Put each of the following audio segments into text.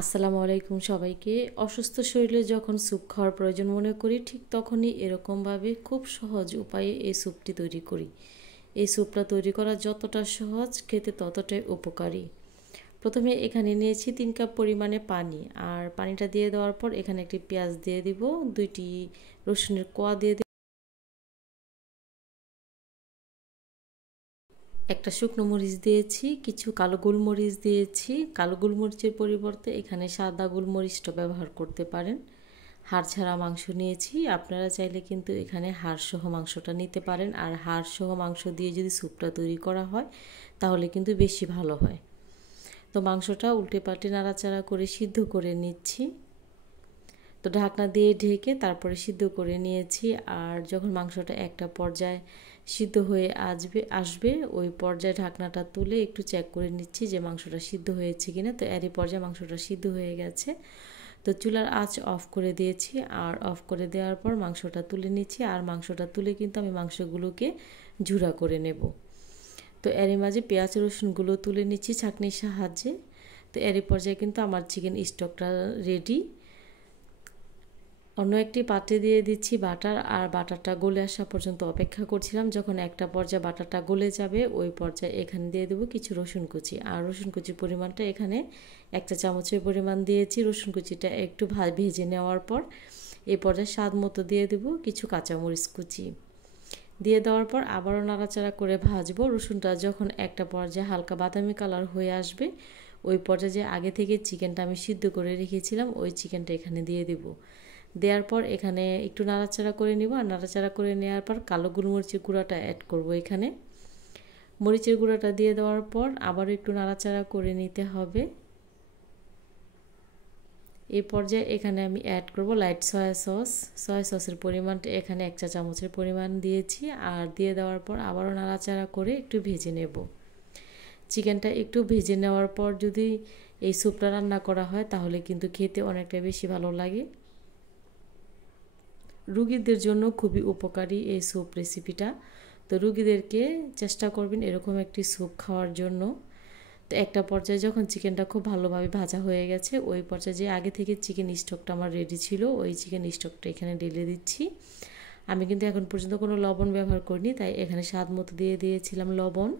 আসসালামু আলাইকুম সবাইকে। অসুস্থ শরীরে যখন স্যুপ খাওয়ার প্রয়োজন মনে করি, ঠিক তখনই এরকমভাবে খুব সহজ উপায়ে এই স্যুপটি তৈরি করি। এই স্যুপটা তৈরি করা যতটা সহজ, খেতে ততটাই উপকারী। প্রথমে এখানে নিয়েছি 3 কাপ পরিমাণে পানি, আর পানিটা দিয়ে দেওয়ার পর এখানে একটি পেঁয়াজ দিয়ে দিব, 2টি রসুনের কোয়া দিয়ে দিব, একটা শুকনো মরিচ দিয়েছি, কিছু কালো গোলমরিচ দিয়েছি। কালো গোলমরিচের পরিবর্তে এখানে সাদা গোলমরিচটা ব্যবহার করতে পারেন। হাড় ছাড়া মাংস নিয়েছি, আপনারা চাইলে কিন্তু এখানে হাড়সহ মাংসটা নিতে পারেন। আর হাড়সহ মাংস দিয়ে যদি স্যুপটা তৈরি করা হয় তাহলে কিন্তু বেশি ভালো হয়। তো মাংসটা উল্টে পাল্টে নাড়াচাড়া করে সিদ্ধ করে নিচ্ছি। তো ঢাকনা দিয়ে ঢেকে তারপরে সিদ্ধ করে নিয়েছি। আর যখন মাংসটা একটা পর্যায়ে সিদ্ধ হয়ে আসবে ওই পর্যায়ে ঢাকনাটা তুলে একটু চেক করে নিচ্ছি যে মাংসটা সিদ্ধ হয়েছে কিনা। তো এরই পর্যায়ে মাংসটা সিদ্ধ হয়ে গেছে। তো চুলার আঁচ অফ করে দিয়েছি, আর অফ করে দেওয়ার পর মাংসটা তুলে নিচ্ছি। আর মাংসটা তুলে কিন্তু আমি মাংসগুলোকে ঝুরা করে নেব। তো এরই মাঝে পেঁয়াজ রসুনগুলো তুলে নিচ্ছি ছাঁকনির সাহায্যে। তো এরই পর্যায়ে কিন্তু আমার চিকেন স্টকটা রেডি। অন্য একটি পাত্রে দিয়ে দিচ্ছি বাটার, আর বাটারটা গলে আসা পর্যন্ত অপেক্ষা করছিলাম। যখন একটা পর্যায়ে বাটারটা গলে যাবে ওই পর্যায়ে এখানে দিয়ে দেবো কিছু রসুন কুচি। আর রসুন কুচির পরিমাণটা এখানে 1 চা চামচের পরিমাণ দিয়েছি। রসুন কুচিটা একটু ভেজে নেওয়ার পর এই পর্যায়ে স্বাদ মতো দিয়ে দেবো কিছু কাঁচামরিচ কুচি। দিয়ে দেওয়ার পর আবারও নাড়াচাড়া করে ভাজবো। রসুনটা যখন একটা পর্যায়ে হালকা বাদামি কালার হয়ে আসবে ওই পর্যায়ে যে আগে থেকে চিকেনটা আমি সিদ্ধ করে রেখেছিলাম ওই চিকেনটা এখানে দিয়ে দেবো। দেওয়ার পর এখানে একটু নাড়াচাড়া করে নিব। আর নাড়াচাড়া করে নেওয়ার পর কালো গোলমরিচের গুঁড়াটা অ্যাড করব। এখানে মরিচের গুঁড়াটা দিয়ে দেওয়ার পর আবারও একটু নাড়াচাড়া করে নিতে হবে। এই পর্যায়ে এখানে আমি অ্যাড করব লাইট সয়া সস। সয়া সসের পরিমাণটা এখানে 1 চা চামচের পরিমাণ দিয়েছি। আর দিয়ে দেওয়ার পর আবারও নাড়াচাড়া করে একটু ভেজে নেব। চিকেনটা একটু ভেজে নেওয়ার পর যদি এই স্যুপটা রান্না করা হয় তাহলে কিন্তু খেতে অনেকটা বেশি ভালো লাগে। রুগীদের জন্য খুবই উপকারী এই স্যুপ রেসিপিটা। তো রুগীদেরকে চেষ্টা করবেন এরকম একটি স্যুপ খাওয়ার জন্য। তো একটা পর্যায়ে যখন চিকেনটা খুব ভালোভাবে ভাজা হয়ে গেছে ওই পর্যায়ে যে আগে থেকে চিকেন স্টকটা আমার রেডি ছিল ওই চিকেন স্টকটা এখানে ঢেলে দিচ্ছি। আমি কিন্তু এখন পর্যন্ত কোনো লবণ ব্যবহার করিনি, তাই এখানে স্বাদ মতো দিয়ে দিয়েছিলাম লবণ।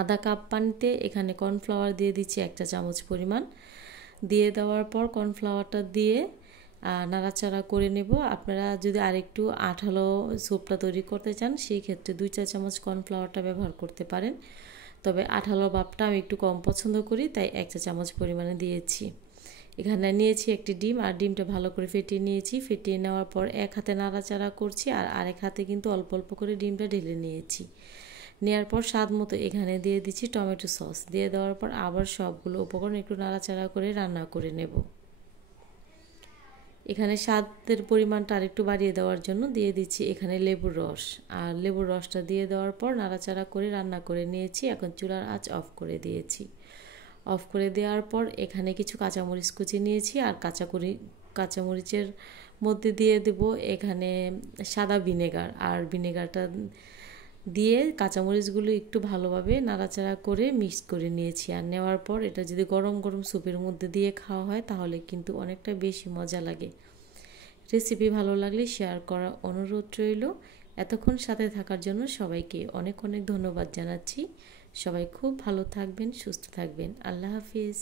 আধা কাপ পানিতে এখানে কর্নফ্লাওয়ার দিয়ে দিচ্ছি 1 চা চামচ পরিমাণ। দিয়ে দেওয়ার পর কর্নফ্লাওয়ারটা দিয়ে নাড়াচাড়া করে নেব। আপনারা যদি আরেকটু আঠালো স্যুপটা তৈরি করতে চান সেই ক্ষেত্রে 2 চা চামচ কর্নফ্লাওয়ারটা ব্যবহার করতে পারেন। তবে আঠালো ভাবটা আমি একটু কম পছন্দ করি, তাই 1 চা চামচ পরিমাণে দিয়েছি। এখানে নিয়েছি একটি ডিম, আর ডিমটা ভালো করে ফেটিয়ে নিয়েছি। ফেটিয়ে নেওয়ার পর এক হাতে নাড়াচাড়া করছি, আর আরেক হাতে কিন্তু অল্প অল্প করে ডিমটা ঢেলে নিয়েছি। নেওয়ার পর স্বাদ মতো এখানে দিয়ে দিচ্ছি টমেটো সস। দিয়ে দেওয়ার পর আবার সবগুলো উপকরণ একটু নাড়াচাড়া করে রান্না করে নেব। এখানে স্বাদের পরিমাণটা আরেকটু বাড়িয়ে দেওয়ার জন্য দিয়ে দিচ্ছি এখানে লেবুর রস। আর লেবুর রসটা দিয়ে দেওয়ার পর নাড়াচাড়া করে রান্না করে নিয়েছি। এখন চুলার আঁচ অফ করে দিয়েছি। অফ করে দেওয়ার পর এখানে কিছু কাঁচামরিচ কুচি নিয়েছি, আর কাঁচামরিচের মধ্যে দিয়ে দেব এখানে সাদা ভিনেগার। আর ভিনেগারটা দিয়ে কাঁচামরিচগুলো একটু ভালোভাবে নাড়াচাড়া করে মিক্স করে নিয়েছি। আর নেওয়ার পর এটা যদি গরম গরম স্যুপের মধ্যে দিয়ে খাওয়া হয় তাহলে কিন্তু অনেকটা বেশি মজা লাগে। রেসিপি ভালো লাগলে শেয়ার করার অনুরোধ রইল। এতক্ষণ সাথে থাকার জন্য সবাইকে অনেক অনেক ধন্যবাদ জানাচ্ছি। সবাই খুব ভালো থাকবেন, সুস্থ থাকবেন। আল্লাহ হাফিজ।